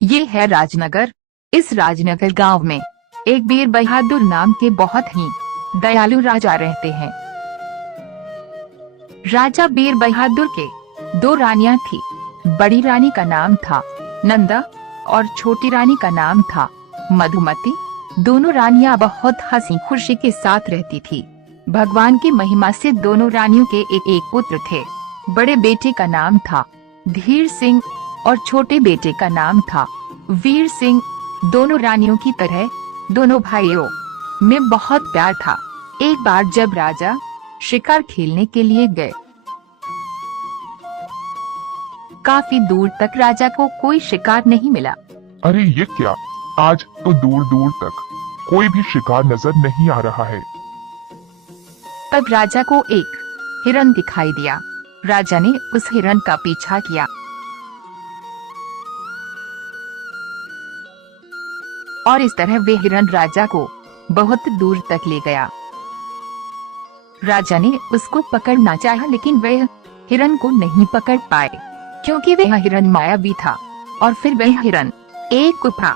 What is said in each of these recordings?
ये है राजनगर। इस राजनगर गांव में एक वीर बहादुर नाम के बहुत ही दयालु राजा रहते हैं। राजा वीर बहादुर के दो रानियां थी। बड़ी रानी का नाम था नंदा और छोटी रानी का नाम था मधुमती। दोनों रानियां बहुत हंसी खुशी के साथ रहती थी। भगवान की महिमा से दोनों रानियों के एक एक पुत्र थे। बड़े बेटे का नाम था धीर सिंह और छोटे बेटे का नाम था वीर सिंह। दोनों रानियों की तरह दोनों भाइयों में बहुत प्यार था। एक बार जब राजा शिकार खेलने के लिए गए, काफी दूर तक राजा को कोई शिकार नहीं मिला। अरे ये क्या, आज तो दूर दूर तक कोई भी शिकार नजर नहीं आ रहा है। तब राजा को एक हिरन दिखाई दिया। राजा ने उस हिरन का पीछा किया और इस तरह वे हिरन राजा को बहुत दूर तक ले गया। राजा ने उसको पकड़ना चाहा, लेकिन वह हिरन को नहीं पकड़ पाए क्योंकि वह हिरन मायावी था। और फिर वह हिरन एक गुफा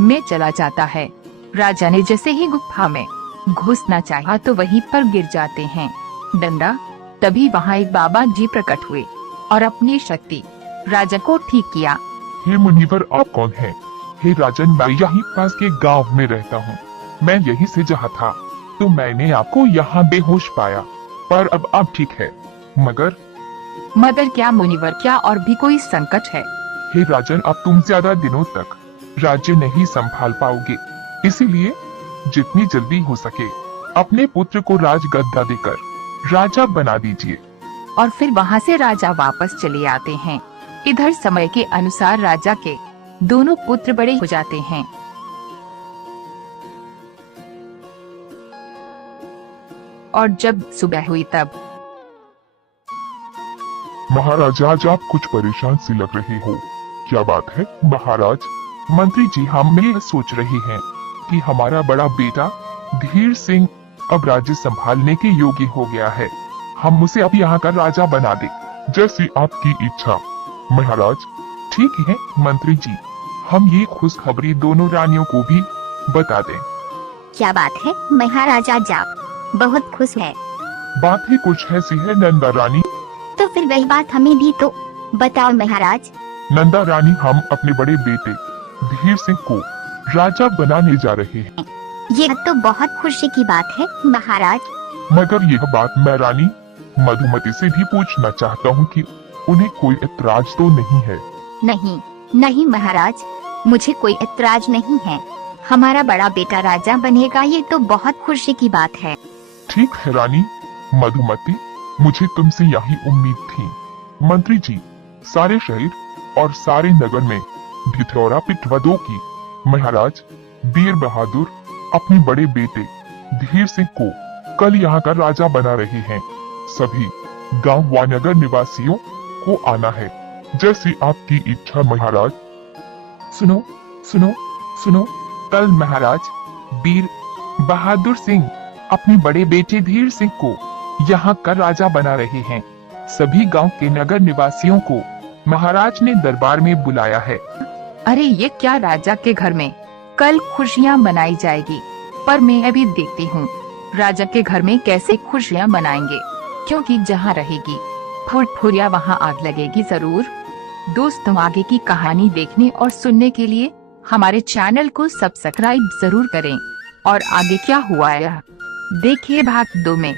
में चला जाता है। राजा ने जैसे ही गुफा में घुसना चाहा तो वहीं पर गिर जाते हैं डंडा। तभी वहाँ एक बाबा जी प्रकट हुए और अपनी शक्ति राजा को ठीक किया। हे मुनिवर, आप कौन हैं? हे राजन, मैं यहीं पास के गांव में रहता हूँ। मैं यहीं से जहाँ था तो मैंने आपको यहाँ बेहोश पाया, पर अब आप ठीक है। मगर क्या मुनिवर, क्या और भी कोई संकट है? हे राजन, अब तुम ज्यादा दिनों तक राज्य नहीं संभाल पाओगे, इसीलिए जितनी जल्दी हो सके अपने पुत्र को राजगद्दा देकर राजा बना दीजिए। और फिर वहाँ से राजा वापस चले आते हैं। इधर समय के अनुसार राजा के दोनों पुत्र बड़े हो जाते हैं। और जब सुबह हुई तब महाराज, आज आप कुछ परेशान सी लग रहे हो, क्या बात है? महाराज, मंत्री जी, हम ये सोच रहे हैं कि हमारा बड़ा बेटा धीर सिंह अब राज्य संभालने के योग्य हो गया है। हम उसे अब यहाँ का राजा बना दे। जैसी आपकी इच्छा महाराज। ठीक है मंत्री जी, हम ये खुशखबरी दोनों रानियों को भी बता दें। क्या बात है महाराजा, जा बहुत खुश है। बात ही कुछ ऐसी है नंदा रानी। तो फिर वही बात हमें भी तो बताओ महाराज। नंदा रानी, हम अपने बड़े बेटे धीर सिंह को राजा बनाने जा रहे हैं। ये तो बहुत खुशी की बात है महाराज। मगर यह बात मैं रानी मधुमती से भी पूछना चाहता हूँ कि उन्हें कोई ऐतराज तो नहीं है? नहीं नहीं महाराज, मुझे कोई ऐतराज नहीं है। हमारा बड़ा बेटा राजा बनेगा, ये तो बहुत खुशी की बात है। ठीक है रानी मधुमती, मुझे तुमसे यही उम्मीद थी। मंत्री जी, सारे शहर और सारे नगर में ढिठौरा पिटवा दो कि महाराज वीर बहादुर अपने बड़े बेटे धीर सिंह को कल यहाँ का राजा बना रहे हैं। सभी गांव व नगर निवासियों को आना है, जैसी आपकी इच्छा महाराज। सुनो सुनो सुनो, कल महाराज वीर बहादुर सिंह अपने बड़े बेटे धीर सिंह को यहाँ का राजा बना रहे हैं। सभी गांव के नगर निवासियों को महाराज ने दरबार में बुलाया है। अरे ये क्या, राजा के घर में कल खुशियाँ मनाई जाएगी? पर मैं अभी देखती हूँ राजा के घर में कैसे खुशियाँ मनाएंगे, क्योंकि जहाँ रहेगी फुरफुरिया वहाँ आग लगेगी जरूर। दोस्तों, आगे की कहानी देखने और सुनने के लिए हमारे चैनल को सब्सक्राइब जरूर करें। और आगे क्या हुआ है देखिए भाग 2 में।